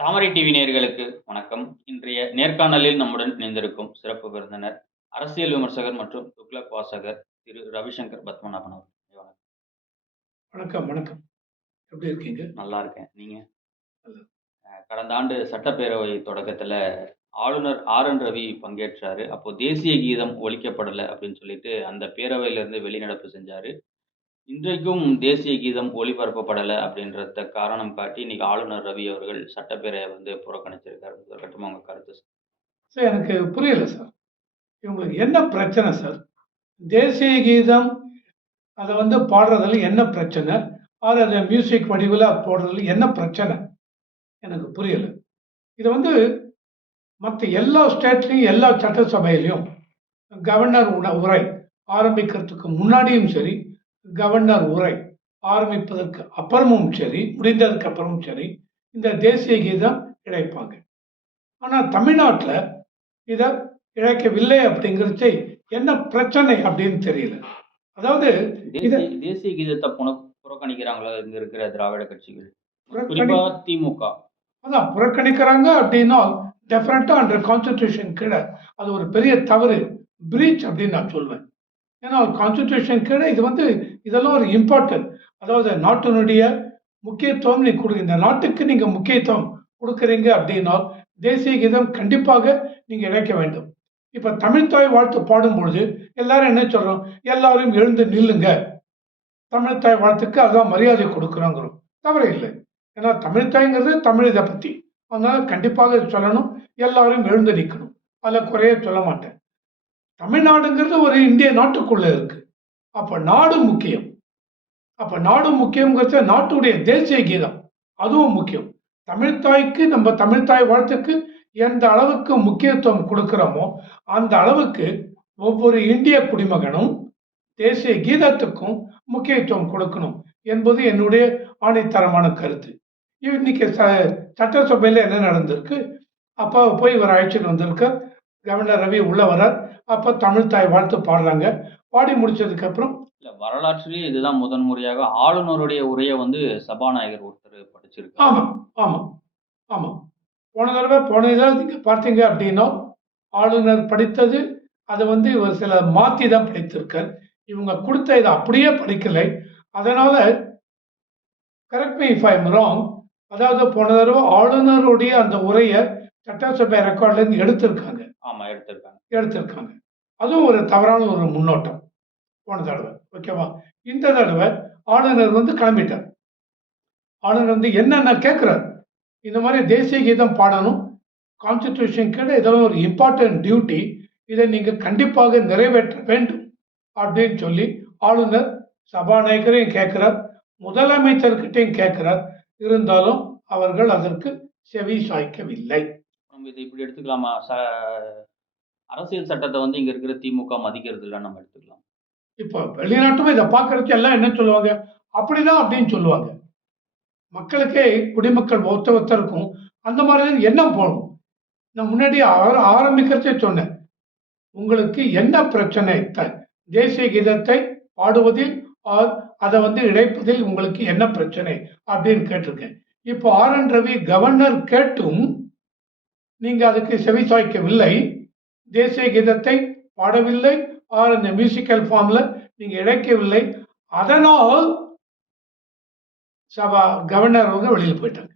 தாமரை TV நேயர்களுக்கு வணக்கம். இன்றைய நேர்காணலில் நம்முடன் இணைந்திருக்கும் சிறப்பு விருந்தினர் அரசியல் விமர்சகர் மற்றும் துக்ளக் வாசகர் திரு ரவிசங்கர் பத்மநாபன் அவர்கள். வணக்கம். வணக்கம் எப்படி இருக்கீங்க? நல்லா இருக்கேன். நீங்க? கடந்த ஆண்டு சட்டப்பேரவை தொடக்கத்துல ஆளுநர் ஆர் என் ரவி பங்கேற்றாரு. அப்போ தேசிய கீதம் ஒலிக்கப்படலை அப்படின்னு சொல்லிட்டு அந்த பேரவையில இருந்து வெளிநடப்பு செஞ்சாரு. இன்றைக்கும் தேசிய கீதம் ஒளிபரப்பப்படலை அப்படின்றத காரணம் காட்டி இன்னைக்கு ஆளுநர் ரவி அவர்கள் சட்டப்பேரவை வந்து புறக்கணிச்சிருக்காரு. முதற்கட்டமா உங்க கருத்து சார்? சார் எனக்கு புரியல சார். இவங்களுக்கு என்ன பிரச்சனை சார்? தேசிய கீதம் அதை வந்து பாடுறதுல என்ன பிரச்சனை? ஆர் அதை மியூசிக் வடிவில் போடுறதுல என்ன பிரச்சனை? எனக்கு புரியலை. இது வந்து மற்ற எல்லா ஸ்டேட்லையும் எல்லா சட்டசபையிலையும் கவர்னர் உரை ஆரம்பிக்கிறதுக்கு முன்னாடியும் சரி கவர்னர் உரை ஆரம்பிப்பதற்கு அப்புறமும் சரி முடிந்ததுக்கு அப்புறமும் சரி இந்த தேசிய கீதம் இழைப்பாங்க. ஆனால் தமிழ்நாட்டில் இதை இழைக்கவில்லை அப்படிங்கிறது என்ன பிரச்சனை அப்படின்னு தெரியல. அதாவது தேசிய கீதத்தை புறக்கணிக்கிறாங்களா இங்க இருக்கிற திராவிட கட்சிகள்? திமுக. அதான் புறக்கணிக்கிறாங்க அப்படின்னா டெஃபரெண்டாக அண்டர் கான்ஸ்டிடியூஷன் கீழே அது ஒரு பெரிய தவறு பிரீச் அப்படின்னு நான் சொல்வேன். ஏன்னா கான்ஸ்டிடியூஷன் கீழே இது வந்து இதெல்லாம் ஒரு இம்பார்ட்டன்ட் அதாவது நாட்டினுடைய முக்கியத்துவம் நீ கொடு இந்த நாட்டுக்கு நீங்கள் முக்கியத்துவம் கொடுக்குறீங்க அப்படின்னா தேசிய கீதம் கண்டிப்பாக நீங்கள் இணைக்க வேண்டும். இப்போ தமிழ்த்தாய் வாழ்த்து பாடும்பொழுது எல்லாரும் என்ன சொல்கிறோம் எல்லாரும் எழுந்து நில்லுங்க. தமிழ்த்தாய் வாழ்த்துக்கு அதான் மரியாதை கொடுக்குறோங்கிறோம். தவறு இல்லை. ஏன்னா தமிழ்த்தாய்ங்கிறது தமிழ் இதை பற்றி அதனால கண்டிப்பாக சொல்லணும். எல்லாரும் எழுந்து நிற்கணும் அதில் குறைய சொல்ல மாட்டேன். தமிழ்நாடுங்கிறது ஒரு இந்திய நாட்டுக்குள்ளே இருக்குது அப்போ நாடு முக்கியம். அப்போ நாடு முக்கியங்கிறத நாட்டுடைய தேசிய கீதம். அதுவும் முக்கியம். தமிழ்தாய்க்கு நம்ம தமிழ்தாய் வாழ்த்துக்கு எந்த அளவுக்கு முக்கியத்துவம் கொடுக்கிறோமோ அந்த அளவுக்கு ஒவ்வொரு இந்திய குடிமகனும் தேசிய கீதத்துக்கும் முக்கியத்துவம் கொடுக்கணும் என்பது என்னுடைய ஆணைத்தரமான கருத்து. இன்னைக்கு ச சட்டசபையில் என்ன நடந்திருக்கு? அப்பாவை போய் இவர் அழைச்சிட்டு வந்திருக்க கவர்னர் ரவி உள்ள வரார் அப்போ தமிழ்தாய் வாழ்த்து பாடுறாங்க. பாடி முடிச்சதுக்கு அப்புறம் இல்ல வரலாற்றிலேயே இதுதான் முதன் முறையாக ஆளுநருடைய உரையை வந்து சபாநாயகர் ஒருத்தர் படிச்சிருக்காரு. ஆமாம் ஆமாம் ஆமாம் போன தடவை போன இதில் நீங்கள் பார்த்தீங்க அப்படின்னா ஆளுநர் படித்தது அதை வந்து இவர் சில மாற்றி தான் படித்திருக்கார். இவங்க கொடுத்த இதை அப்படியே படிக்கலை. அதனால் correct me if I'm wrong அதாவது போன தடவை ஆளுநருடைய அந்த உரையை சட்டசபை ரெக்கார்ட்லேருந்து எடுத்திருக்காங்க. ஆமா எடுத்திருக்காங்க. எடுத்திருக்காங்க. அதுவும் ஒரு தவறான ஒரு முன்னோட்டம். போன தடவை. ஓகேவா? இந்த தடவை ஆளுநர் வந்து கிளம்பிட்டார். ஆளுநர் வந்து என்னென்ன கேட்குறாரு? இந்த மாதிரி தேசிய கீதம் பாடணும் கான்ஸ்டிடியூஷன் கீழே இதெல்லாம் ஒரு இம்பார்ட்டன்ட் டியூட்டி இதை நீங்கள் கண்டிப்பாக நிறைவேற்ற வேண்டும் அப்படின்னு சொல்லி ஆளுநர் சபாநாயகரையும் கேட்குறார் முதலமைச்சர்கிட்டையும் கேட்குறார். இருந்தாலும் அவர்கள் அதற்கு செவி சாய்க்கவில்லை. நம்ம இதை இப்படி எடுத்துக்கலாமா? ச அரசியல் சட்டத்தை வந்து இங்கே இருக்கிற திமுக மதிக்கிறது இல்லை நம்ம எடுத்துக்கலாம். இப்போ வெளிநாட்டுமே இதை பார்க்கறதுக்கு எல்லாம் என்ன சொல்லுவாங்க? அப்படிதான் அப்படின்னு சொல்லுவாங்க. மக்களுக்கே குடிமக்கள் ஒருத்த ஒருத்தருக்கும் அந்த மாதிரி எண்ணம் போகணும். நான் முன்னாடி ஆர- ஆரம்பிக்கிறதே சொன்னேன். உங்களுக்கு என்ன பிரச்சனை? த- தேசிய கீதத்தை பாடுவதில் ஆர் அதை வந்து இழைப்பதில் உங்களுக்கு என்ன பிரச்சனை? அப்படின்னு கேட்டிருக்கேன். இப்போ ஆர். என். ரவி கவர்னர் கேட்டும் நீங்க அதுக்கு செவி சாய்க்கவில்லை. தேசிய கீதத்தை பாடவில்லை. ஆர் இந்த மியூசிக்கல் ஃபார்ம்ல நீங்க இழைக்கவில்லை. அதனால் சபா கவர்னர் வந்து வெளியில் போயிட்டாங்க.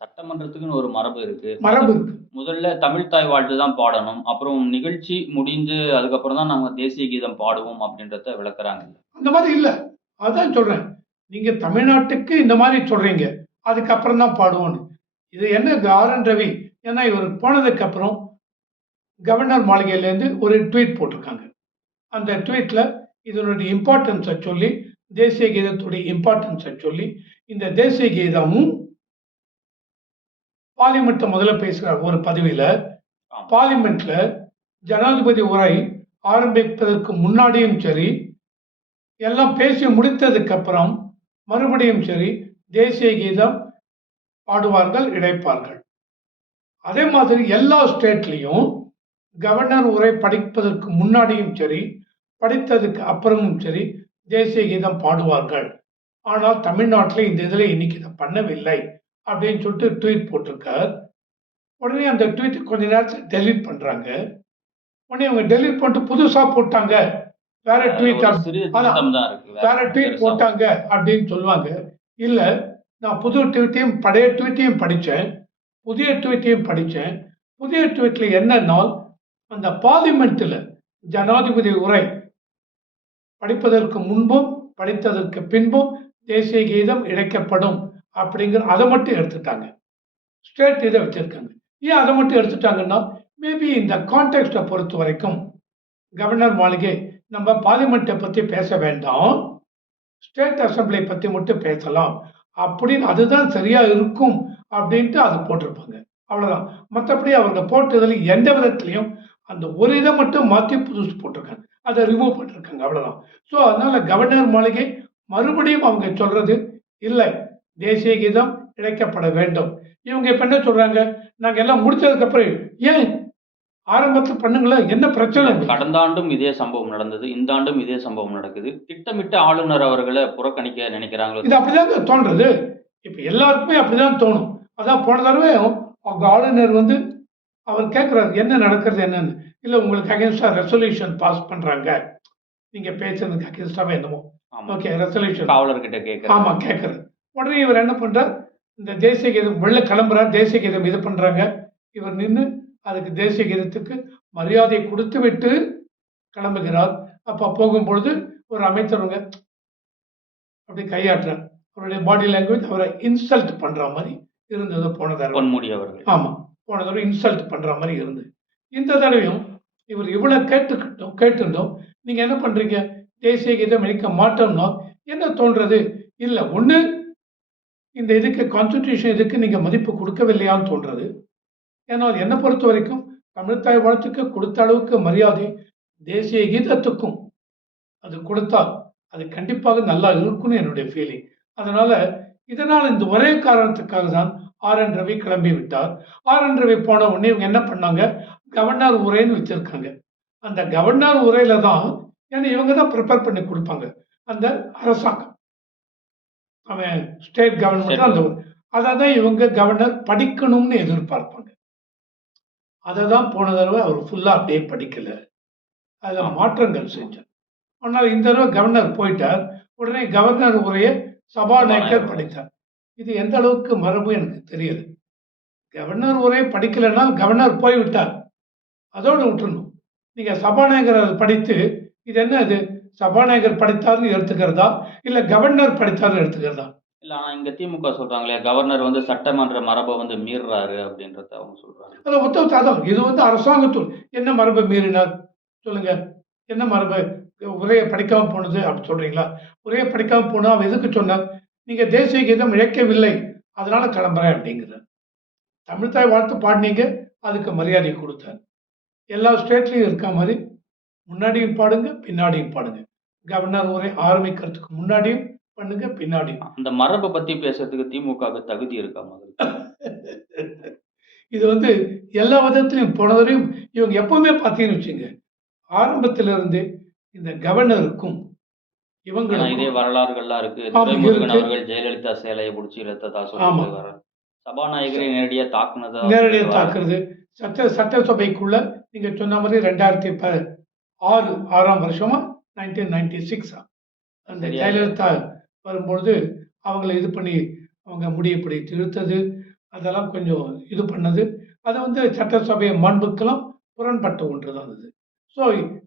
சட்டமன்றத்துக்குன்னு ஒரு மரபு இருக்கு. மரபு இருக்கு. முதல்ல தமிழ் தாய் வாழ்த்து தான் பாடணும். அப்புறம் நிகழ்ச்சி முடிஞ்சு அதுக்கப்புறம் தான் நம்ம தேசிய கீதம் பாடுவோம் அப்படின்றத விளக்குறாங்க. அந்த மாதிரி இல்லை. அதான் சொல்றேன். நீங்க தமிழ்நாட்டுக்கு இந்த மாதிரி சொல்றீங்க. அதுக்கப்புறம் தான் பாடுவோன்னு இது என்ன ஆர் என் ரவி? ஏன்னா இவர் போனதுக்கு அப்புறம் கவர்னர் மாளிகையிலேருந்து ஒரு ட்வீட் போட்டிருக்காங்க. அந்த ட்வீட்ல இதனுடைய இம்பார்ட்டன்ஸை சொல்லி தேசிய கீதத்துடைய இம்பார்ட்டன்ஸை சொல்லி இந்த தேசிய கீதமும் பார்லிமெண்ட்டை முதல்ல பேசுகிறார் ஒரு பதவியில் ஆமா. பார்லிமெண்ட்ல ஜனாதிபதி உரை ஆரம்பிப்பதற்கு முன்னாடியும் சரி எல்லாம் பேசி முடித்ததுக்கு அப்புறம் மறுபடியும் சரி தேசிய கீதம் பாடுவார்கள் இழைப்பார்கள் அதே மாதிரி எல்லா ஸ்டேட்லேயும் கவர்னர் உரை படிப்பதற்கு முன்னாடியும் சரி படித்ததுக்கு அப்புறமும் சரி தேசிய கீதம் பாடுவார்கள். ஆனால் தமிழ்நாட்டில் இந்த இதில் இன்னைக்கு இதை பண்ணவில்லை அப்படின்னு சொல்லிட்டு ட்வீட் போட்டிருக்கார். உடனே அந்த ட்வீட் கொஞ்ச நேரத்தில் டெலீட் பண்ணுறாங்க உடனே அவங்க டெலீட் பண்ணிட்டு புதுசாக போட்டாங்க. வேற ட்வீட் வேற ட்வீட் போட்டாங்க அப்படின்னு சொல்லுவாங்க. இல்ல நான் புது ட்வீட்டையும் பழைய ட்வீட்டையும் படித்தேன். புதிய ட்வீட்டையும் படித்தேன். புதிய ட்வீட்ல என்னன்னா அந்த பார்லிமெண்ட்டில் ஜனாதிபதி உரை படிப்பதற்கு முன்பும் படித்ததற்கு பின்பும் தேசிய கீதம் இழைக்கப்படும் அப்படிங்கிற அதை மட்டும் எடுத்துட்டாங்க. ஸ்டேட் இதை வச்சிருக்காங்க. ஏன் அதை மட்டும் எடுத்துட்டாங்கன்னா மேபி இந்த கான்டெக்ட்டை பொறுத்த வரைக்கும் கவர்னர் மாளிகை நம்ம பார்லிமெண்ட்டை பற்றி பேச வேண்டாம். ஸ்டேட் அசம்பிளை பற்றி மட்டும் பேசலாம். அப்படின்னு அதுதான் சரியாக இருக்கும் அப்படின்ட்டு அதை போட்டிருப்பாங்க. அவ்வளோதான் மற்றபடி அவங்க போட்டதில் எந்த விதத்துலையும் அந்த ஒரு இதை மட்டும் மாற்றி புதுசு போட்டிருக்காங்க. அதை ரிமூவ் பண்ணிருக்காங்க அவ்வளவுதான். ஸோ அதனால கவர்னர் மாளிகை மறுபடியும் அவங்க சொல்றது இல்லை தேசிய கீதம் இழைக்கப்பட வேண்டும். இவங்க இப்ப என்ன சொல்றாங்க? நாங்க எல்லாம் முடிச்சதுக்கு அப்புறம் ஏன் ஆரம்பத்தில் பண்ணுங்களேன் என்ன பிரச்சனை? கடந்த ஆண்டும் இதே சம்பவம் நடந்தது இந்த ஆண்டும் இதே சம்பவம் நடக்குது. திட்டமிட்ட ஆளுநர் அவர்களை புறக்கணிக்க நினைக்கிறாங்களோ? இது அப்படிதாங்க தோன்றது. இப்ப எல்லாருக்குமே அப்படிதான் தோணும். அதான் போன தடவை அவங்க ஆளுநர் வந்து அவர் கேட்குறாரு என்ன நடக்கிறது என்னன்னு? இல்லை உங்களுக்கு அகேன்ஸ்டா ரெசல்யூஷன் பாஸ் பண்றாங்க. நீங்க பேசுறதுக்கு அகேன்ஸ்டாவே என்னமோ. ஓகே ரெசல்யூஷன் காவலர்கிட்ட கேட்கறாங்க ஆமா கேட்கறது உடனே இவர் என்ன பண்றார்? இந்த தேசிய கீதம் வெளில கிளம்புறார் தேசிய கீதம் இது பண்றாங்க. இவர் நின்று அதுக்கு தேசிய கீதத்துக்கு மரியாதை கொடுத்து விட்டு கிளம்புகிறார். அப்ப போகும்பொழுது ஒரு அமைச்சருங்க அப்படி கையாட்டுறார். அவருடைய பாடி லாங்குவேஜ் அவரை இன்சல்ட் பண்ற மாதிரி இருந்தது போன தடவை. பொன்முடி அவர்கள். ஆமா போன தடவை இன்சல்ட் பண்ற மாதிரி இருந்தது. இந்த தடவையும் இவர் இவ்வளவு கேட்டுக்கிட்டோம் கேட்டுட்டோம் நீங்க என்ன பண்றீங்க? தேசிய கீதம் இணைக்க மாட்டோம்னா? என்ன தோன்றது? இல்ல ஒண்ணு இந்த இதுக்கு கான்ஸ்டியூஷன் இதுக்கு நீங்க மதிப்பு கொடுக்கவில்லையான்னு தோன்றது. ஏன்னா என்னை பொறுத்த வரைக்கும் தமிழ்த்தாய் வாழ்த்துக்கு கொடுத்த அளவுக்கு மரியாதை தேசிய கீதத்துக்கும். அது கொடுத்தால் அது கண்டிப்பாக நல்லா இருக்கும்னு என்னுடைய ஃபீலிங் அதனால இதனால் இந்த ஒரே காரணத்துக்காக தான் ஆர் என் ரவி கிளம்பி விட்டார் ஆர் என் ரவி போன உடனே இவங்க என்ன பண்ணாங்க? கவர்னர் உரைன்னு வச்சிருக்காங்க. அந்த கவர்னர் உரையில தான் ஏன்னா இவங்க தான் ப்ரிப்பேர் பண்ணி கொடுப்பாங்க. அந்த அரசாங்கம். அவன் ஸ்டேட் கவர்மெண்ட் அந்த அதை தான் இவங்க கவர்னர் படிக்கணும்னு எதிர்பார்ப்பாங்க. அதை தான் போன தடவை அவர் ஃபுல்லாக அப்படியே படிக்கல. அதில் மாற்றங்கள் செஞ்சார். ஆனால் இந்த தடவை கவர்னர் போயிட்டார். உடனே கவர்னர் உரையை சபாநாயகர் படித்தார். இது எந்த அளவுக்கு மரபு எனக்கு தெரியல கவர்னர் உரையை படிக்கலைன்னா கவர்னர் போய்விட்டார். அதோடு விட்டுறணும். நீங்க சபாநாயகர் படித்து இது என்ன இது? சபாநாயகர் படித்தார்னு எடுத்துக்கிறதா? இல்ல கவர்னர் படித்தார்னு எடுத்துக்கிறதா? இல்ல ஆனா இங்க திமுக சொல்றாங்களே கவர்னர் வந்து சட்டமன்ற மரபை வந்து மீறுறாரு அப்படின்றத அவங்க சொல்றாங்க. அதை ஒத்த சாதம் இது வந்து அரசாங்கத்தூள் என்ன மரபை மீறினார்? சொல்லுங்க. என்ன மரபு? உரையை படிக்காம போனது அப்படி சொல்றீங்களா? உரையை படிக்காம போனா அவன் எதுக்கு சொன்னார்? நீங்க தேசிய கீதம் இழைக்கவில்லை. அதனால கிளம்புறேன் அப்படிங்கிறார். தமிழ்தாய் வாழ்த்து பாடினீங்க. அதுக்கு மரியாதை கொடுத்தார். எல்லா ஸ்டேட்லயும் இருக்க மாதிரி? முன்னாடியும் பாடுங்க பின்னாடியும் பாடுங்க. கவர்னர் உரை ஆரம்பிக்கிறதுக்கு முன்னாடியும் பண்ணுங்க பின்னாடியும். அந்த மரபை பத்தி பேசுறதுக்கு திமுகவுக்கு தகுதி இருக்கா முதல்ல இது வந்து எல்லா விதத்திலையும் போனவரையும் இவங்க எப்பவுமே பார்த்தீங்கன்னு வச்சுங்க ஆரம்பத்திலிருந்து இந்த கவர்னருக்கும் இவங்களுக்கும் இதே வரலாறுகள்லாம் இருக்கு. ஜெயலலிதா சேலையை பிடிச்சி வர சபாநாயகரை நேரடியா தாக்குனதா நேரடியாக. தாக்குறது. சட்ட சட்டசபைக்குள்ள நீங்க சொன்ன மாதிரி ரெண்டாயிரத்தி ப ஆறு ஆறாம் வருஷமா? நைன்டீன் நைன்டி சிக்ஸ் அந்த. ஜெயலலிதா வரும்பொழுது அவங்கள இது பண்ணி அவங்க முடியை பிடித்து இழுத்தது. அதெல்லாம் கொஞ்சம் இது பண்ணது. அது வந்து சட்டசபை மாண்புக்கெல்லாம் புறன்பட்ட ஒன்று தான் அது. ஸோ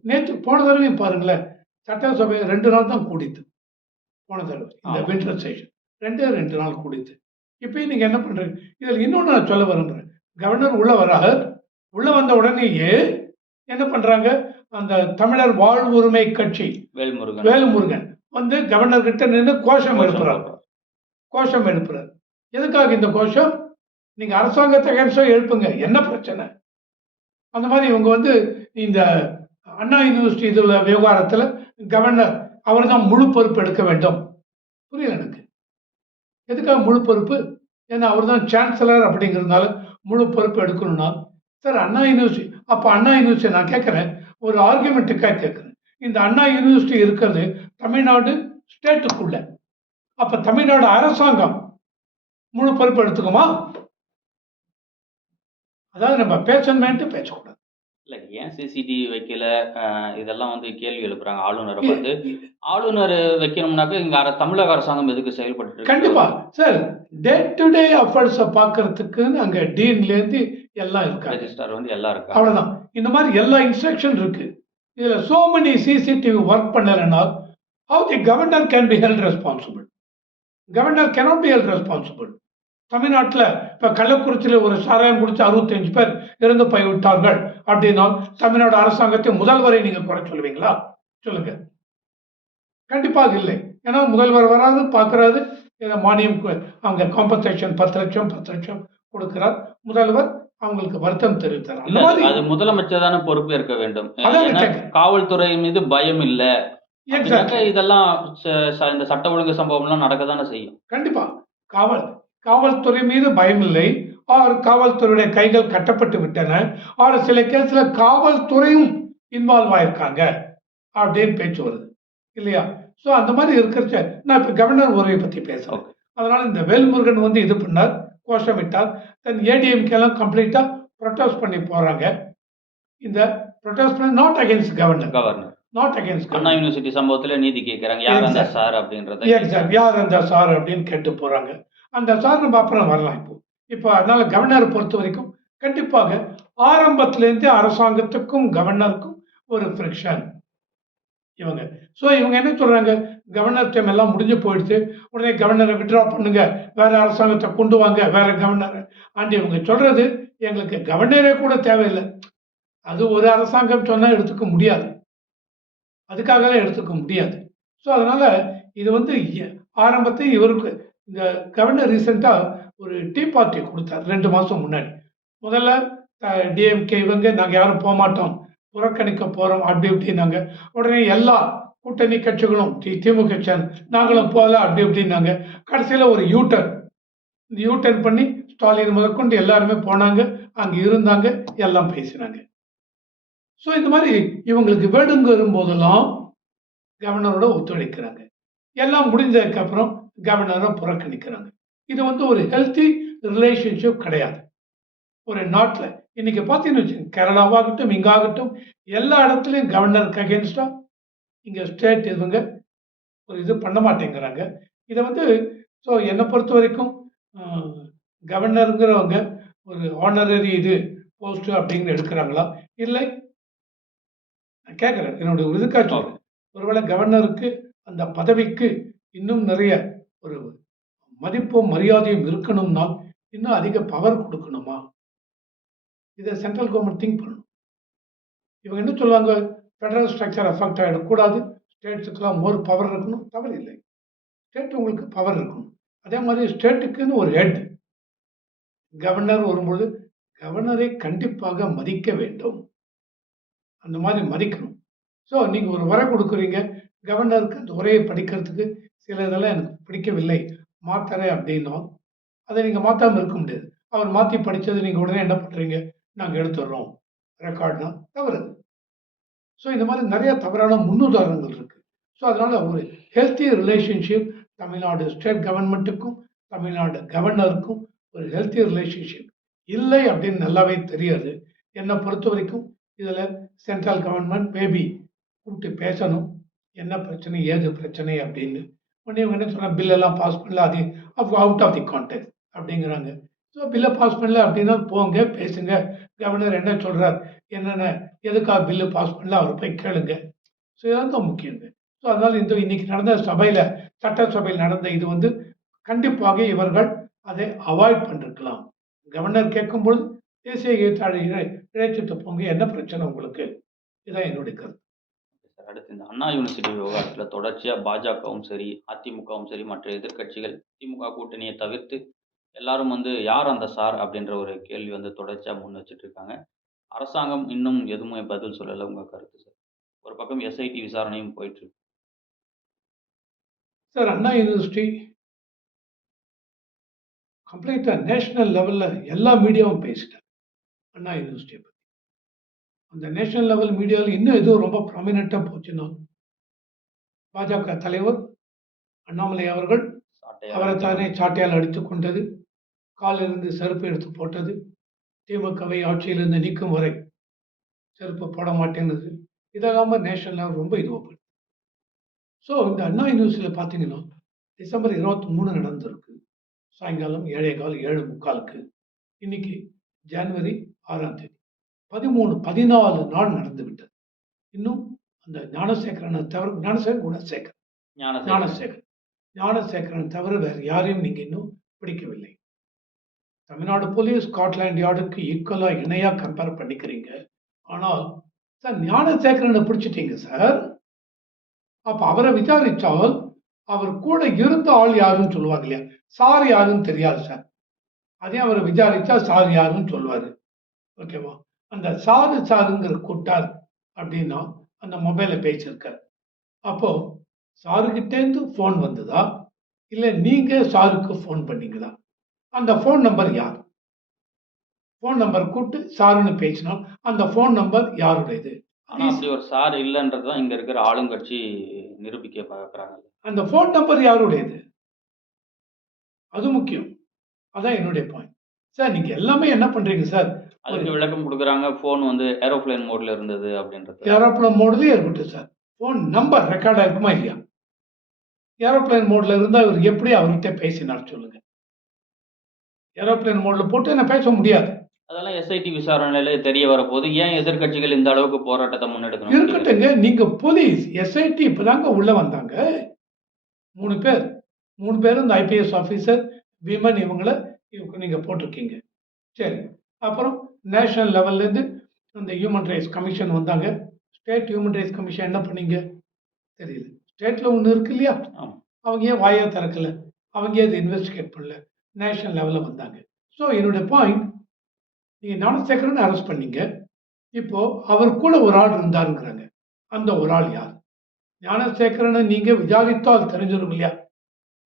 நேற்று போன தடவையும் பாருங்களேன். சட்டசபை ரெண்டு நாள் தான் கூடித்து. போன தடவை. இந்த. வின்டர் செஷன் ரெண்டே ரெண்டு நாள் கூடித்து. இப்பயும் நீங்க என்ன பண்றீங்க? இதில் இன்னொன்று நான் சொல்ல விரும்புறேன். கவர்னர் உள்ள வரார். உள்ள வந்த உடனேயே என்ன பண்றாங்க? அந்த தமிழர் வாழ்வுரிமை கட்சி வேல்முருகன். வேலுமுருகன் வந்து கவர்னர் கிட்ட நின்று கோஷம் எழுப்புறார். கோஷம் எழுப்புறார். எதுக்காக இந்த கோஷம்? நீங்க அரசாங்கத்தை அகேன்ஸ்டா எழுப்புங்க. என்ன பிரச்சனை? அந்த மாதிரி இவங்க வந்து இந்த அண்ணா யூனிவர்சிட்டி இதுல விவகாரத்துல கவர்னர் அவர் தான் முழு பொறுப்பு எடுக்க வேண்டும். புரியல எனக்கு. எதுக்காக முழு பொறுப்பு? ஏன்னா அவர் தான் சான்சலர் அப்படிங்கிறதுனால முழு பொறுப்பு எடுக்கணும்னா சார் அண்ணா யூனிவர்சிட்டி அப்போ அண்ணா யூனிவர்சிட்டி நான் கேட்குறேன் ஒரு ஆர்குமெண்ட்டுக்காக கேட்குறேன். இந்த அண்ணா யூனிவர்சிட்டி இருக்கிறது தமிழ்நாடு ஸ்டேட்டுக்குள்ள அப்போ தமிழ்நாடு அரசாங்கம் முழு பொறுப்பு எடுத்துக்குமா? அதாவது நம்ம பேசணுமேன்ட்டு பேசக்கூடாது. இல்ல ஏன் சிசிடிவி வைக்கல? இதெல்லாம் வந்து கேள்வி எழுப்புறாங்க. ஆளுநரை பார்த்து ஆளுநர் வைக்கணும்னாக்க இங்க தமிழக அரசாங்கம் எதுக்கு செயல்பட்டு இருக்கு? கண்டிப்பா. சார் டே டு டே அஃபேர்ஸை பார்க்கறதுக்கு அங்க டீன்லேருந்து எல்லாம் இருக்காங்க. ரெஜிஸ்டார் வந்து எல்லாம் இருக்கா அவ்வளவுதான். இந்த மாதிரி எல்லா இன்ஸ்ட்ரக்ஷன் இருக்கு. இதுல சோ many சிசிடிவி ஒர்க் பண்ணலைனால் how the governor can be held responsible governor cannot be held responsible தமிழ்நாட்டில் இப்போ கள்ளக்குறிச்சியில் ஒரு சாராயம் குடிச்சு அறுபத்தஞ்சு பேர் இறந்து போய்விட்டார்கள் அப்படின்னா தமிழ்நாடு அரசாங்கத்தை முதல்வரை நீங்க குறை சொல்லுவீங்களா? சொல்லுங்க. கண்டிப்பாக இல்லை. ஏன்னா முதல்வர் வராது பார்க்கறாரு. மானியம் அவங்க காம்பன்சேஷன் பத்து லட்சம் பத்து லட்சம் கொடுக்கிறார். முதல்வர் அவங்களுக்கு வருத்தம் தெரிவித்தார். அது முதலமைச்சர் தானே வேண்டும். அதான் ஏன்னா கேட்கிறேன். காவல்துறை மீது பயம் இல்ல. இதெல்லாம் இந்த சட்ட ஒழுங்கு சம்பவம் எல்லாம் நடக்கதானே செய்யும். கண்டிப்பா. காவல் காவல்துறை மீது பயமில்லை. ஆர் காவல்துறையுடைய கைகள் கட்டப்பட்டு விட்டன. ஆர் சில கேஸ்ல காவல்துறையும் இன்வால்வ் ஆயிருக்காங்க. அப்படின்னு பேச்சு வருது. இல்லையா? ஸோ அந்த மாதிரி இருக்கிறச்ச நான் இப்போ கவர்னர் பத்தி பேசுறேன். Okay. அதனால இந்த வேல்முருகன் வந்து இது பண்ணார். கோஷமிட்டார் தென் ஏடிஎம்கே எல்லாம் கம்ப்ளீட்டா ப்ரொட்டஸ்ட் பண்ணி போறாங்க. இந்த ப்ரொட்டஸ்ட் பண்ணி not against governor governor not against Anna university சம்பவத்துல நீதி கேட்கறாங்க யார் அந்த. சார் அப்படின்றத யார் அந்த சார் அப்படின்னு கேட்டு போறாங்க. அந்த சார் நம்ம அப்புறம் வரலாம் இப்போ. இப்போ அதனால கவர்னரை பொறுத்த வரைக்கும் கண்டிப்பாக ஆரம்பத்திலேருந்தே அரசாங்கத்துக்கும் கவர்னருக்கும் ஒரு ஃப்ரிக்ஷன் இவங்க. ஸோ இவங்க என்ன சொல்கிறாங்க கவர்னர் டைம் எல்லாம் முடிஞ்சு போயிடுச்சு. உடனே கவர்னரை விட்ரா பண்ணுங்க. வேற அரசாங்கத்தை கொண்டு வாங்க. வேற கவர்னர் அண்ட் இவங்க சொல்றது எங்களுக்கு கவர்னரே கூட தேவையில்லை. அது ஒரு அரசாங்கம் சொன்னால் எடுத்துக்க முடியாது. அதுக்காகலாம் எடுத்துக்க முடியாது. ஸோ அதனால இது வந்து ஆரம்பத்தை இவருக்கு இந்த கவர்னர் ரீசெண்டாக ஒரு டீ பார்ட்டி கொடுத்தார் ரெண்டு மாதம் முன்னாடி. முதல்ல டிஎம்கே இவங்க நாங்கள் யாரும் போக மாட்டோம் புறக்கணிக்க போகிறோம் அப்படி இப்படின்னாங்க. உடனே எல்லா கூட்டணி கட்சிகளும் தி திமுக சேன் நாங்களும் போகல அப்படி இப்படின்னாங்க. கடைசியில் ஒரு யூட்டர்ன் இந்த யூட்டர்ன் பண்ணி ஸ்டாலின் முதற்கொண்டு எல்லாருமே போனாங்க அங்கே இருந்தாங்க எல்லாம் பேசினாங்க. ஸோ இந்த மாதிரி இவங்களுக்கு வேடுங்க வரும்போதெல்லாம் கவர்னரோட ஒத்துழைக்கிறாங்க. எல்லாம் முடிஞ்சதுக்கு அப்புறம் கவர்னரை புறக்கணிக்கிறாங்க இது வந்து ஒரு ஹெல்த்தி ரிலேஷன்ஷிப் கிடையாது. ஒரு நாட்டில் இன்னைக்கு பார்த்தீங்கன்னு வச்சுக்கோங்க கேரளாவாகட்டும் இங்காகட்டும் எல்லா இடத்துலையும் கவர்னருக்கு அகேன்ஸ்டா இங்கே ஸ்டேட் இவங்க ஒரு இது பண்ண மாட்டேங்கிறாங்க. இதை வந்து ஸோ என்னை பொறுத்த வரைக்கும் கவர்னருங்கிறவங்க ஒரு ஆனரரி இது போஸ்ட் அப்படின்னு எடுக்கிறாங்களா? இல்லை. நான் கேட்குறேன் என்னுடைய இதுக்காக சொல்றேன். ஒருவேளை கவர்னருக்கு அந்த பதவிக்கு இன்னும் நிறைய ஒரு மதிப்பும் மரியாதையும் இருக்கணும்னா இன்னும் அதிக பவர் கொடுக்கணுமா? இதை சென்ட்ரல் கவர்மெண்ட் திங்க் பண்ணணும். இவங்க என்ன சொல்லுவாங்க? ஃபெடரல் ஸ்ட்ரக்சர் அஃபெக்ட் ஆகிடக்கூடாது ஸ்டேட்ஸுக்கெல்லாம் மோர் பவர் இருக்கணும். தவறு இல்லை. ஸ்டேட் உங்களுக்கு பவர் இருக்கணும். அதே மாதிரி ஸ்டேட்டுக்குன்னு ஒரு ஹெட் கவர்னர் வரும்பொழுது கவர்னரை கண்டிப்பாக மதிக்க வேண்டும். அந்த மாதிரி மதிக்கணும். ஸோ நீங்கள் ஒரு உரை கொடுக்குறீங்க. கவர்னருக்கு அந்த உரையை படிக்கிறதுக்கு சில இதெல்லாம் எனக்கு பிடிக்கவில்லை. மாத்துறேன் அப்படின்னா அதை நீங்கள் மாற்றாமல் இருக்க முடியாது. அவர் மாற்றி படித்தது நீங்கள் உடனே என்ன பண்ணுறீங்க நாங்கள் எடுத்துடுறோம். ரெக்கார்ட்னா தவறு. ஸோ இந்த மாதிரி நிறைய தவறான முன்னுதாரணங்கள் இருக்குது ஸோ அதனால் ஒரு ஹெல்த்தி ரிலேஷன்ஷிப் தமிழ்நாடு ஸ்டேட் கவர்மெண்ட்டுக்கும் தமிழ்நாடு கவர்னருக்கும் ஒரு ஹெல்த்தி ரிலேஷன்ஷிப் இல்லை அப்படின்னு நல்லாவே தெரியாது. என்னை பொறுத்த வரைக்கும் இதில் சென்ட்ரல் கவர்மெண்ட் மேபி கூப்பிட்டு பேசணும். என்ன பிரச்சனை ஏது பிரச்சனை அப்படின்னு உடனே இவங்க என்ன சொன்னா பில்லெல்லாம் பாஸ் பண்ணல அது அவுட் ஆஃப் தி கான்டெக்ட் அப்படிங்கிறாங்க. ஸோ பில்லை பாஸ் பண்ணல அப்படின்னா போங்க பேசுங்க. கவர்னர் என்ன சொல்கிறார் என்னென்ன எதுக்காக பில்லு பாஸ் பண்ணல அவர் போய் கேளுங்க. ஸோ இதெல்லாம் தான் முக்கியங்க. ஸோ அதனால் இந்த இன்னைக்கு நடந்த சபையில் சட்டசபையில் நடந்த இது வந்து கண்டிப்பாக இவர்கள் அதை அவாய்ட் பண்ணிருக்கலாம். கவர்னர் கேட்கும்பொழுது தேசிய கீதாழி இழைச்சிட்டு போங்க என்ன பிரச்சனை உங்களுக்கு? இதான் என்னுடைய கருத்து. அடுத்து இந்த அண்ணா யூனிவர்சிட்டி விவகாரத்தில் தொடர்ச்சியாக பாஜகவும் சரி அதிமுகவும் சரி மற்ற எதிர்க்கட்சிகள் திமுக கூட்டணியை தவிர்த்து எல்லாரும் வந்து யார் அந்த சார் அப்படின்ற ஒரு கேள்வி வந்து தொடர்ச்சியாக முன் வச்சுட்டு இருக்காங்க. அரசாங்கம் இன்னும் எதுவுமே பதில் சொல்லலை உங்கள் கருத்து சார். ஒரு பக்கம் எஸ்ஐடி விசாரணையும் போயிட்டுருக்கு சார் அண்ணா யூனிவர்சிட்டி கம்ப்ளீட்டாக நேஷ்னல் லெவலில் எல்லா மீடியாவும் பேசிட்டாங்க. அண்ணா யூனிவர்சிட்டியை பற்றி அந்த நேஷனல் லெவல் மீடியாவில் இன்னும் எதுவும் ரொம்ப ப்ராமினெண்ட்டாக போச்சுன்னா பாஜக தலைவர் அண்ணாமலை அவர்கள் அவரை தானே சாட்டையால் அடித்து கொண்டது. காலிலிருந்து செருப்பு எடுத்து போட்டது. திமுகவை ஆட்சியிலிருந்து நீக்கும் வரை செருப்பு போட மாட்டேங்குது இதெல்லாம நேஷனல் லெவல் ரொம்ப இதுவாக ஸோ இந்த அண்ணா யூனிவர்சிட்டியில் பார்த்தீங்கன்னா டிசம்பர் இருபத்தி மூணு நடந்திருக்கு. சாயங்காலம் ஏழே கால் ஏழு முக்காலுக்கு. இன்னைக்கு ஜனவரி ஆறாம் தேதி. பதிமூணு பதினாலு நாள் நடந்து விட்டது இன்னும் அந்த ஞானசேகரனை தவிர ஞானசேகரன் குணசேகரன் ஞானசேகரன். ஞானசேகரன். தவிர வேறு யாரையும் நீங்க இன்னும் பிடிக்கவில்லை. தமிழ்நாடு போலீஸ் ஸ்காட்லாந்து யார்டுக்கு ஈக்குவலா இணையா கம்பேர் பண்ணிக்கிறீங்க. ஆனால் சார் ஞானசேகரனை பிடிச்சிட்டீங்க சார் அப்ப அவரை விசாரிச்சால் அவர் கூட இருந்த ஆள் யாருன்னு சொல்லுவாங்க இல்லையா? சார் யாருன்னு தெரியாது சார் அதே அவரை விசாரிச்சா சார் யாருன்னு சொல்லுவாரு. ஓகேவா? அந்த சாரு சாருங்கிற கூட்டார் அப்படின்னா அந்த மொபைல பேசியிருக்காரு. அப்போ சாருக்கிட்டேருந்து ஃபோன் வந்ததா? இல்லை நீங்க சாருக்கு ஃபோன் பண்ணீங்களா? அந்த ஃபோன் நம்பர் யார்? ஃபோன் நம்பர் கூப்பிட்டு சாருன்னு பேசினால் அந்த ஃபோன் நம்பர் யாருடையது? அப்படி ஒரு சார் இல்லைன்றதுதான் இங்க இருக்கிற ஆளுங்கட்சி நிரூபிக்க பார்க்கறாங்க அந்த ஃபோன் நம்பர் யாருடையது? அது முக்கியம். அதான் என்னுடைய பாயிண்ட் சார் நீங்க எல்லாமே என்ன பண்றீங்க சார்? அதுக்கு விளக்கம் கொடுக்குறாங்க. ஃபோன் வந்து ஏரோப்ளேன் மோட்ல இருந்தது அப்படின்றது. ஏரோப்ளேன் மோட்லயே இருக்கட்டும் சார். ஃபோன் நம்பர் ரெக்கார்ட் ஆயிருக்குமா இல்லையா? ஏரோப்ளேன் மோட்ல இருந்தா இவர் எப்படி அவர்கிட்ட பேசினார் சொல்லுங்க. ஏரோப்ளேன் மோட்ல போட்டு என்ன பேச முடியாது. அதெல்லாம் எஸ்ஐடி விசாரணையில தெரிய வரப்போது ஏன் எதிர்க்கட்சிகள் இந்த அளவுக்கு போராட்டத்தை முன்னெடுக்கணும்? இருக்கட்டுங்க நீங்க போலீஸ் எஸ்ஐடி இப்பதாங்க உள்ள வந்தாங்க. மூணு பேர். மூணு பேரும் இந்த ஐபிஎஸ் ஆஃபீஸர் விமன் இவங்கள இவங்க நீங்க போட்டிருக்கீங்க. சரி. அப்புறம் நேஷனல் லெவல்ல இருந்து அந்த ஹியூமன் ரைட்ஸ் கமிஷன் வந்தாங்க. ஸ்டேட் ஹியூமன் ரைட்ஸ் கமிஷன் என்ன பண்ணீங்க? தெரியல. ஸ்டேட்ல ஒன்று இருக்கு இல்லையா. அவங்க ஏன் வாயை திறக்கல? அவங்க இதை இன்வெஸ்டிகேட் பண்ணல? நேஷனல் லெவலில் வந்தாங்க. ஸோ என்னுடைய பாயிண்ட் நீங்கள் ஞானசேகரன் அரெஸ்ட் பண்ணீங்க. இப்போ அவர் கூட ஒரு ஆள் இருந்தாருங்கிறாங்க. அந்த ஒரு ஆள் யார்? ஞானசேகரனை நீங்க விசாரித்தால் தெரிஞ்சிடும் இல்லையா?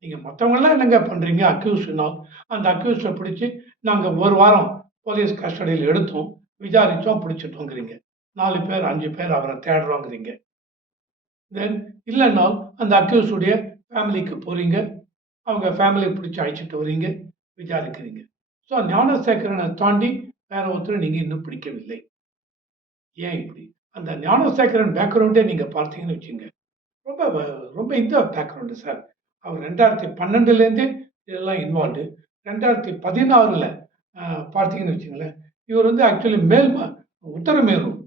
நீங்கள் மற்றவங்கெல்லாம் என்னங்க பண்ணுறீங்க அக்யூஸ்னால் அந்த அக்யூஸை பிடிச்சி நாங்கள் ஒரு வாரம் போலீஸ் கஸ்டடியில் எடுத்தோம். விசாரித்தோம் பிடிச்சிட்டோங்கிறீங்க. நாலு பேர் அஞ்சு பேர் அவரை தேடுறோங்கிறீங்க. தென் இல்லைன்னா அந்த அக்யூஸுடைய ஃபேமிலிக்கு போகிறீங்க அவங்க ஃபேமிலியை பிடிச்சி அழைச்சிட்டு வரீங்க. விசாரிக்கிறீங்க. ஸோ ஞானசேகரனை தாண்டி வேற ஒருத்தர் நீங்கள் இன்னும் பிடிக்கவில்லை. ஏன் இப்படி? அந்த ஞானசேகரன் பேக்ரவுண்டே நீங்கள் பார்த்தீங்கன்னு வச்சுங்க. ரொம்ப ரொம்ப இந்த பேக்ரவுண்டு சார் அவர் ரெண்டாயிரத்தி பன்னெண்டுலேருந்தே இதெல்லாம் இன்வால்வ்டு ரெண்டாயிரத்தி பதினாறுல பார்த்தீங்கன்னு வச்சுங்களேன் இவர் வந்து ஆக்சுவலி மேல் உத்தரமேரூர்.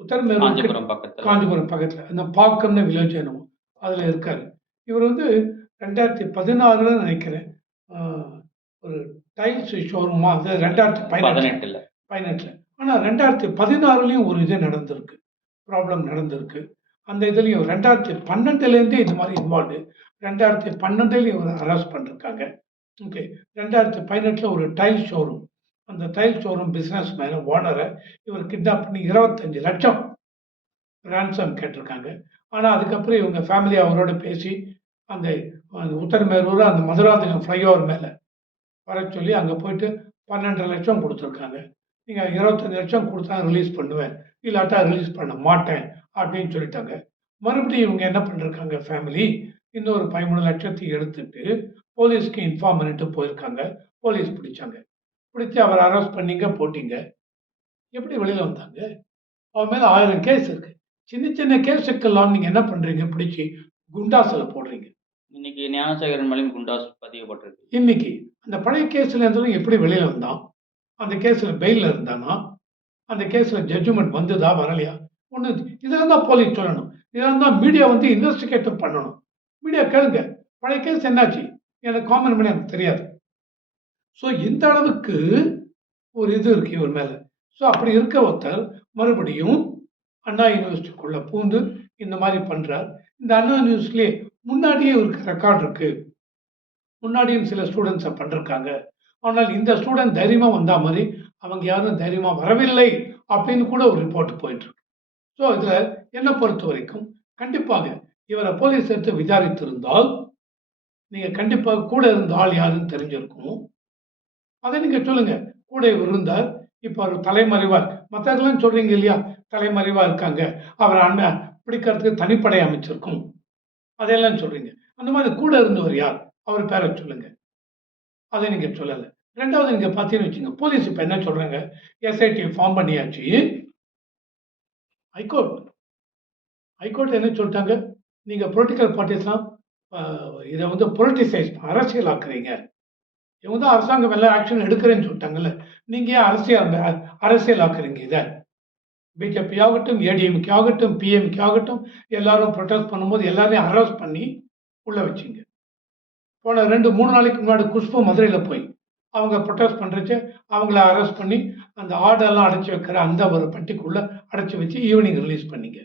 உத்தரமேரூர் காஞ்சிபுரம் பக்கத்துல. காஞ்சிபுரம் பக்கத்துல அந்த பாக்கம்னு வில்லேஜ் என்னமோ அதுல இருக்காரு. இவர் வந்து ரெண்டாயிரத்தி பதினாறுல நினைக்கிறேன் ஒரு டைல்ஸ் ஷோரூமா அது ரெண்டாயிரத்தி பதினெட்டு பதினெட்டுல. பதினெட்டுல. ஆனா ரெண்டாயிரத்தி பதினாறுலயும் ஒரு இது நடந்திருக்கு. ப்ராப்ளம் நடந்திருக்கு. அந்த இதுலயும் ரெண்டாயிரத்தி பன்னெண்டுலேருந்தே இது மாதிரி இன்வால்வ்டு ரெண்டாயிரத்தி பன்னெண்டுலேயும் ஒரு அரெஸ்ட் பண்ணிருக்காங்க. ஓகே ரெண்டாயிரத்தி பதினெட்டில் ஒரு டைல் ஷோரூம் அந்த டைல் ஷோரூம் பிஸ்னஸ் மேன ஓனரை இவர் கிட்னாப் பண்ணி இருபத்தஞ்சு லட்சம் ரேன்சம் கேட்டிருக்காங்க. ஆனால் அதுக்கப்புறம் இவங்க ஃபேமிலி அவரோட பேசி அந்த அந்த உத்தரமேரூர் அந்த மதுராந்தகம் ஃப்ளைஓவர் மேலே வர சொல்லி அங்கே போயிட்டு பன்னெண்டரை லட்சம் கொடுத்துருக்காங்க. நீங்கள் இருபத்தஞ்சு லட்சம் கொடுத்தா ரிலீஸ் பண்ணுவேன். இல்லாட்டா ரிலீஸ் பண்ண மாட்டேன் அப்படின்னு சொல்லிட்டாங்க. மறுபடியும் இவங்க என்ன பண்ணிருக்காங்க ஃபேமிலி இன்னொரு பதிமூணு லட்சத்தை எடுத்துட்டு போலீஸ்க்கு இன்ஃபார்ம் பண்ணிட்டு போயிருக்காங்க. போலீஸ் பிடிச்சாங்க. பிடிச்சி அவர் அரெஸ்ட் பண்ணீங்க போட்டீங்க. எப்படி வெளியில வந்தாங்க? அவர் மேல ஆயிரம் கேஸ் இருக்கு. சின்ன சின்ன கேஸுக்கெல்லாம் நீங்க என்ன பண்றீங்க? பிடிச்சி குண்டாசில போடுறீங்க. இன்னைக்கு ஞானசேகரன் மேலேயும் குண்டாஸ் பதியப்பட்டிருக்கு. இன்னைக்கு அந்த பழைய கேஸ்ல இருந்தாலும் எப்படி வெளியில வந்தான்? அந்த கேஸ்ல பெயில்ல இருந்தானா? அந்த கேஸ்ல ஜட்ஜ்மெண்ட் வந்ததா வரலையா? ஒண்ணு இதெல்லாம் தான் போலீஸ் சொல்லணும். இதெல்லாம் தான் மீடியா வந்து இன்வெஸ்டிகேட்டும் பண்ணணும். மீடியா கேளுங்க. பழைய கேஸ் என்னாச்சு? எனக்கு காமன் பண்ணி எனக்கு தெரியாது. ஸோ இந்த அளவுக்கு ஒரு இது இருக்கு இவர் மேலே. ஸோ அப்படி இருக்க ஒருத்தர் மறுபடியும் அண்ணா யூனிவர்சிட்டிக்குள்ள பூந்து இந்த மாதிரி பண்ணுறார் இந்த அண்ணா யூனிவர்சிட்டிலே முன்னாடியே இவருக்கு ரெக்கார்ட் இருக்கு. முன்னாடியும் சில ஸ்டூடெண்ட்ஸை பண்ணிருக்காங்க. ஆனால் இந்த ஸ்டூடெண்ட் தைரியமாக வந்தால் மாதிரி அவங்க யாரும் தைரியமாக வரவில்லை அப்படின்னு கூட ஒரு ரிப்போர்ட் போயிட்டு இருக்கு. ஸோ இதில் என்னை பொறுத்த வரைக்கும் கண்டிப்பாக இவரை போலீஸ் எடுத்து விசாரித்திருந்தால் நீங்கள் கண்டிப்பாக கூட இருந்த ஆள் யாருன்னு தெரிஞ்சிருக்கும். அதை நீங்கள் சொல்லுங்கள் கூட இவர் இருந்தார். இப்போ அவர் தலைமறைவார். மற்றவர்கள்லாம் சொல்கிறீங்க இல்லையா? தலைமறைவாக இருக்காங்க. அவர் அண்ணன் பிடிக்கிறதுக்கு தனிப்படை அமைச்சிருக்கும். அதையெல்லாம் சொல்கிறீங்க அந்த மாதிரி கூட இருந்தவர் யார்? அவர் பேரை சொல்லுங்கள் அதை நீங்கள் சொல்லலை. ரெண்டாவது நீங்கள் பார்த்தீங்கன்னு வச்சுங்க போலீஸ் இப்போ என்ன சொல்கிறாங்க எஸ்ஐடி ஃபார்ம் பண்ணியாச்சு. ஹைகோர்ட் ஹைகோர்ட் என்ன சொல்லிட்டாங்க? நீங்கள் பொலிட்டிக்கல் பார்ட்டிஸ்லாம் இதை வந்து பொலிட்டிசைஸ் அரசியல் ஆக்குறீங்க இவங்க தான் அரசாங்கம் எல்லா ஆக்ஷன் எடுக்கிறேன்னு சொல்லிட்டாங்கல்ல. நீங்கள் ஏன் அரசியல் அரசியல் ஆக்குறீங்க இதை பிஜேபி ஆகட்டும் ஏடிஎம்கே ஆகட்டும் பிஎம்கே ஆகட்டும் எல்லாரும் ப்ரொட்டஸ்ட் பண்ணும்போது எல்லாரையும் அரெஸ்ட் பண்ணி உள்ள வச்சிங்க. போன ரெண்டு மூணு நாளைக்கு முன்னாடி குஷ்பு மதுரையில் போய் அவங்க ப்ரொட்டஸ்ட் பண்ணுறச்சு அவங்கள அரெஸ்ட் பண்ணி அந்த ஆர்டர்லாம் அடைச்சி வைக்கிற அந்த ஒரு பட்டிக்குள்ளே அடைச்சி வச்சு ஈவினிங் ரிலீஸ் பண்ணிங்க.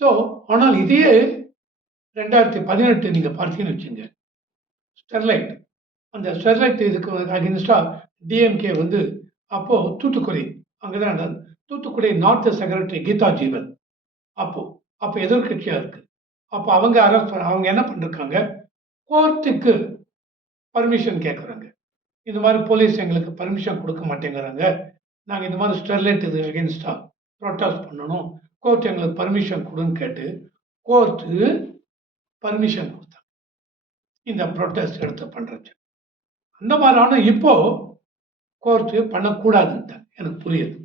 ஸோ ஆனால் இதையே ரெண்டாயிரத்தி பதினெட்டு நீங்கள் பார்த்தீங்கன்னு வச்சுங்க ஸ்டெர்லைட். அந்த ஸ்டெர்லைட் இதுக்கு அகேன்ஸ்டாக டிஎம்கே வந்து அப்போது தூத்துக்குடி அங்கே தான் நடந்தது தூத்துக்குடி நார்த் செக்ரட்டரி கீதா ஜீவன். அப்போது அப்போ எதிர்கட்சியாக இருக்குது அப்போ அவங்க அரெஸ்ட் பண்ண அவங்க என்ன பண்ணிருக்காங்க? கோர்ட்டுக்கு பர்மிஷன் கேட்குறாங்க இந்த மாதிரி போலீஸ் எங்களுக்கு பர்மிஷன் கொடுக்க மாட்டேங்கிறாங்க. நாங்கள் இந்த மாதிரி ஸ்டெர்லைட் இது அகேன்ஸ்டாக ப்ரொட்டஸ்ட் பண்ணணும். கோர்ட் எங்களுக்கு பர்மிஷன் கொடுன்னு கேட்டு கோர்ட்டு பர்மிஷன் கொடுத்தாங்க. இந்த ப்ரொட்டஸ்ட் எடுத்து பண்ணுறது அந்த மாதிரி ஆனால் இப்போ கோர்ட்டு பண்ணக்கூடாதுன்ட்டாங்க. எனக்கு புரியுது.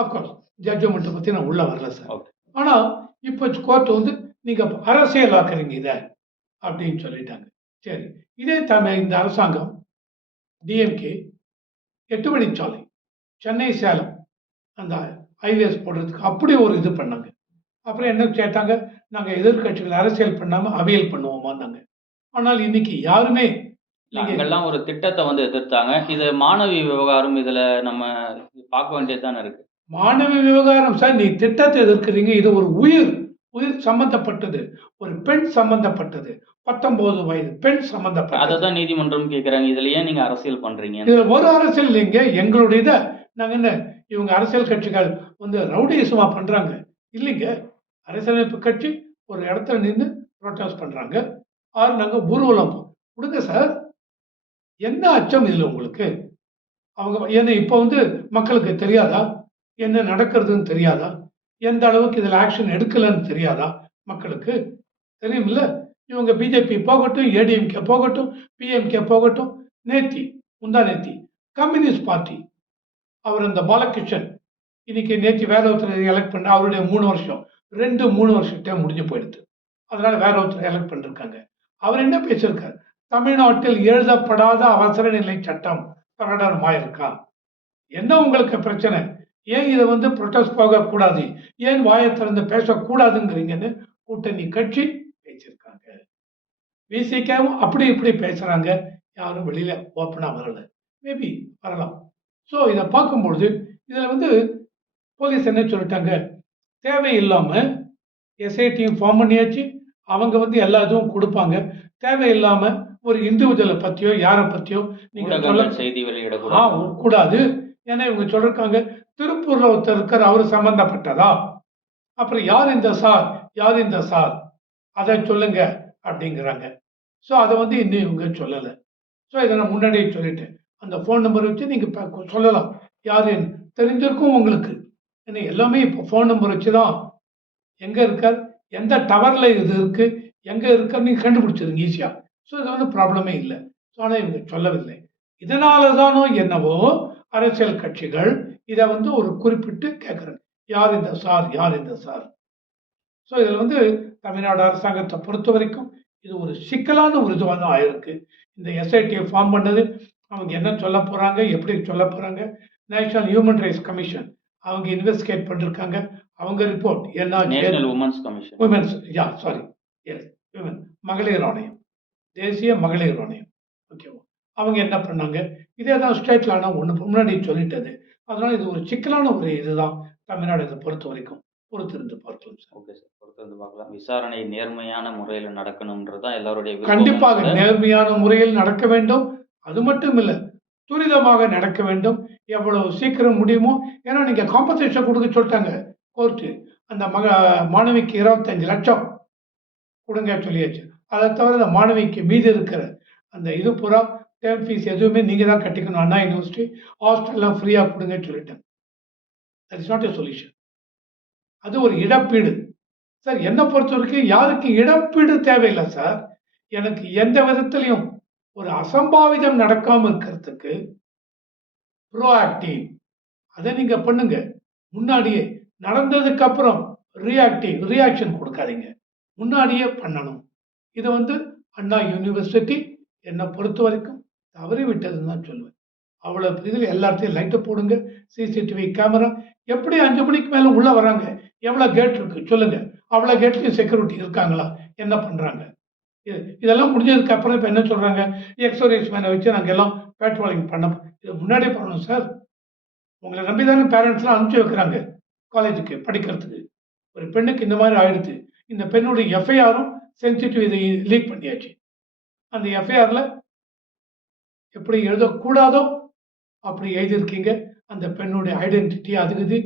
அப்கோர்ஸ் ஜட்ஜ்மெண்ட்டை பற்றி நான் உள்ளே வரல சார். ஆனால் இப்போ கோர்ட் வந்து நீங்கள் அரசியலாக்குறீங்க இதை அப்படின்னு சொல்லிட்டாங்க. சரி. இதே தமிழ் இந்த அரசாங்கம். டிஎம்கே எட்டு வழிச்சாலை சென்னை சேலம். அந்த ஹைவேஸ் போடுறதுக்கு அப்படி ஒரு இது பண்ணாங்க. அப்புறம் என்ன கேட்டாங்க? நாங்கள் எதிர்க்கட்சிகள் அரசியல் பண்ணாமல் அவியல் பண்ணுவோமான்னாங்க. ஆனால் இன்னைக்கு யாருமே அங்கெல்லாம் ஒரு திட்டத்தை வந்து எதிர்த்தாங்க. இது மாணவி விவகாரம் இதுல நம்ம பார்க்க வேண்டியது இருக்கு. மாணவி விவகாரம் சார் நீ திட்டத்தை எதிர்க்கிறீங்க. இது ஒரு உயிர் உயிர் சம்பந்தப்பட்டது. ஒரு பெண் சம்பந்தப்பட்டது. பத்தொன்பது வயது பெண் அதை சம்பந்தப்பட்டது. தான் நீதிமன்றம் கேக்குறாங்க. இதுல ஏன் நீங்க அரசியல் பண்றீங்க? இதுல ஒரு அரசியல் இல்லைங்க. எங்களுடைய இதை நாங்க என்ன இவங்க அரசியல் கட்சிகள் வந்து ரவுடிசமா பண்றாங்க. இல்லைங்க. அரசியலமைப்பு கட்சி ஒரு இடத்துல நின்று ப்ரொட்டஸ்ட் பண்ணுறாங்க ஆறு நாங்கள் ஊர்வலம் கொடுங்க சார். என்ன அச்சம் இல்லை உங்களுக்கு? அவங்க ஏன்னா இப்போ வந்து மக்களுக்கு தெரியாதா? என்ன நடக்கிறதுன்னு தெரியாதா? எந்த அளவுக்கு இதில் ஆக்ஷன் எடுக்கலன்னு தெரியாதா மக்களுக்கு? தெரியுமில்ல? இவங்க பிஜேபி போகட்டும் ஏடிஎம்கே போகட்டும் பிஎம்கே போகட்டும் நேத்தி முந்தா நேத்தி கம்யூனிஸ்ட் பார்ட்டி. அவர் அந்த பாலகிருஷ்ணன். இன்னைக்கு நேற்று வேற ஒருத்தர் எலெக்ட் பண்ண அவருடைய மூணு வருஷம். ரெண்டு மூணு வருஷத்தையும் முடிஞ்சு போயிடுது. அதனால் வேற ஒருத்தர் எலெக்ட் பண்ணிருக்காங்க. அவர் என்ன பேசியிருக்கார்? தமிழ்நாட்டில் எழுதப்படாத அவசர நிலை சட்டம் பிரகடனமாயிருக்கா என்ன உங்களுக்கு பிரச்சனை? ஏன் இதை வந்து ப்ரொட்டஸ்ட் போகக்கூடாது? ஏன் வாயை திறந்து பேசக்கூடாதுங்கிறீங்கன்னு கூட்டணி கட்சி பேசியிருக்காங்க. விசிகேவும் அப்படி இப்படி பேசுறாங்க. யாரும் வெளியில ஓப்பனாக வரல. மேபி வரலாம். ஸோ இதை பார்க்கும்பொழுது இதில் வந்து போலீஸ் என்ன சொல்லிட்டாங்க? தேவையில்லாம எஸ்ஐடியும் ஃபார்ம் பண்ணியாச்சு. அவங்க வந்து எல்லா இதுவும் கொடுப்பாங்க. தேவையில்லாம ஒரு இண்டிவிஜுவலை பத்தியோ யாரை பத்தியோ நீங்க சொல்ல ஊடகங்கள் செய்தி ஆ வெளியிடக்கூடாது கூடாது. ஏன்னா இவங்க சொல்லிருக்காங்க திருப்பூர்ல ஒருத்தர் இருக்கார் அவர் சம்பந்தப்பட்டதா? அப்புறம் யார் இந்த சார்? யார் இந்த சார்? அதை சொல்லுங்க அப்படிங்கிறாங்க. ஸோ அதை வந்து இன்னும் இவங்க சொல்லலை. ஸோ இதை நான் முன்னாடியே சொல்லிட்டேன். அந்த ஃபோன் நம்பர் வச்சு நீங்கள் சொல்லலாம். யார் தெரிஞ்சிருக்கும் உங்களுக்கு. ஏன்னா எல்லாமே இப்போ ஃபோன் நம்பர் வச்சு தான் எங்கே இருக்கார் எந்த டவரில் இது இருக்குது எங்கே இருக்கார் நீங்கள் கண்டுபிடிச்சிருங்க ஈஸியாக ஸோ இது வந்து ப்ராப்ளமே இல்லை. ஸோ ஆனால் இவங்க சொல்லவில்லை. இதனால தானோ என்னவோ அரசியல் கட்சிகள் இதை வந்து ஒரு குறிப்பிட்டு கேட்குறாங்க யார் இந்த சார்? யார் இந்த சார்? ஸோ இதில் வந்து தமிழ்நாடு அரசாங்கத்தை பொறுத்த வரைக்கும் இது ஒரு சிக்கலான ஒரு இதுவாக தான் ஆயிருக்கு. இந்த எஸ்ஐடியை ஃபார்ம் பண்ணது. அவங்க என்ன சொல்ல போகிறாங்க எப்படி சொல்ல போகிறாங்க நேஷனல் ஹியூமன் ரைட்ஸ் கமிஷன் அவங்க இன்வெஸ்டிகேட் பண்ணிருக்காங்க. அவங்க ரிப்போர்ட் என்ன women's commission women's yeah sorry yes women மகளிர் ஆணையம். தேசிய மகளிர் ஆணையம். ஓகேவா அவங்க என்ன பண்ணாங்க? இதே தான் ஸ்டேட்ல ஆனால் ஒன்று முன்னாடி சொல்லிட்டது. அதனால இது ஒரு சிக்கலான ஒரு இதுதான். தமிழ்நாடு இதை பொறுத்த வரைக்கும். பொறுத்திருந்து பார்க்கலாம் சார் ஓகே சார் பொறுத்து வந்து பார்க்கலாம். விசாரணை நேர்மையான முறையில் நடக்கணும்ன்றதுதான் எல்லாருடைய கண்டிப்பாக. நேர்மையான முறையில் நடக்க வேண்டும். அது மட்டும் இல்லை துரிதமாக நடக்க வேண்டும். எவ்வளவு சீக்கிரம் முடியுமோ? ஏன்னா நீங்கள் காம்பன்சேஷன் கொடுக்க சொல்லிட்டாங்க கோர்ட்டு அந்த மக மாணவிக்கு இருபத்தஞ்சு லட்சம் கொடுங்க சொல்லியாச்சு. அதை தவிர அந்த மாணவிக்கு மீதி இருக்கிற அந்த இது பூரா டேர்ம் ஃபீஸ் எதுவுமே நீங்கள் தான் கட்டிக்கணும். அண்ணா யூனிவர்சிட்டி ஹாஸ்டல்லாம் ஃப்ரீயாக கொடுங்கன்னு சொல்லிட்டேன். That is not a solution அது ஒரு இழப்பீடு. சார் என்னை பொறுத்த வரைக்கும் யாருக்கு இழப்பீடு தேவையில்லை சார் எனக்கு எந்த விதத்துலையும் ஒரு அசம்பாவிதம் நடக்காம இருக்கிறதுக்கு ப்ரோஆக்டிவ் அதை நீங்க பண்ணுங்க. முன்னாடியே நடந்ததுக்கு அப்புறம் ரியாக்டிவ் ரியாக்ஷன் கொடுக்காதீங்க. முன்னாடியே பண்ணணும். இதை வந்து அண்ணா யூனிவர்சிட்டி என்னை பொறுத்த வரைக்கும் தவறி விட்டதுன்னு தான் சொல்லுவேன். அவ்வளோ இதில் எல்லாத்தையும் லைட்டை போடுங்க. சிசிடிவி கேமரா எப்படி அஞ்சு மணிக்கு மேலே உள்ளே வராங்க? எவ்வளோ கேட் இருக்கு? சொல்லுங்க. அவ்வளோ கேட்லையும் செக்யூரிட்டி இருக்காங்களா? என்ன பண்ணுறாங்க இதெல்லாம் முடிஞ்சதுக்கு அப்புறம் இப்போ என்ன சொல்கிறாங்க எக்ஸோரேஸ் மேனை வச்சு நாங்கள் எல்லாம் பேட்ரோலிங் பண்ண இது முன்னாடியே பண்ணணும் சார் உங்களை நம்பி தானே பேரண்ட்ஸ்லாம் அனுப்பிச்சி வைக்கிறாங்க காலேஜுக்கு படிக்கிறதுக்கு. ஒரு பெண்ணுக்கு இந்த மாதிரி ஆயிடுச்சு. இந்த பெண்ணுடைய எஃப்ஐஆரும் சென்சிட்டிவ் இதை லீக் பண்ணியாச்சு. அந்த எஃப்ஐஆரில் எப்படி எழுதக்கூடாதோ அப்படி எழுதியிருக்கீங்க. அந்த பெண்ணுடைய ஐடென்டிட்டி அதுக்குது இது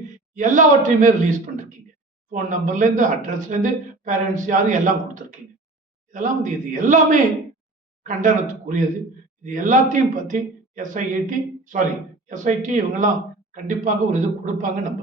எல்லாவற்றையுமே ரிலீஸ் பண்ணிருக்கீங்க. ஃபோன் நம்பர்லேருந்து அட்ரஸ்லேருந்து பேரண்ட்ஸ் யாரும் எல்லாம் கொடுத்துருக்கீங்க. இதெல்லாம் வந்து இது எல்லாமே கண்டனத்துக்குரியது. இது எல்லாத்தையும் பற்றி எஸ்ஐஐடி சாரி எஸ்ஐடி இவங்கெல்லாம் கண்டிப்பாக ஒரு இது கொடுப்பாங்க நம்ம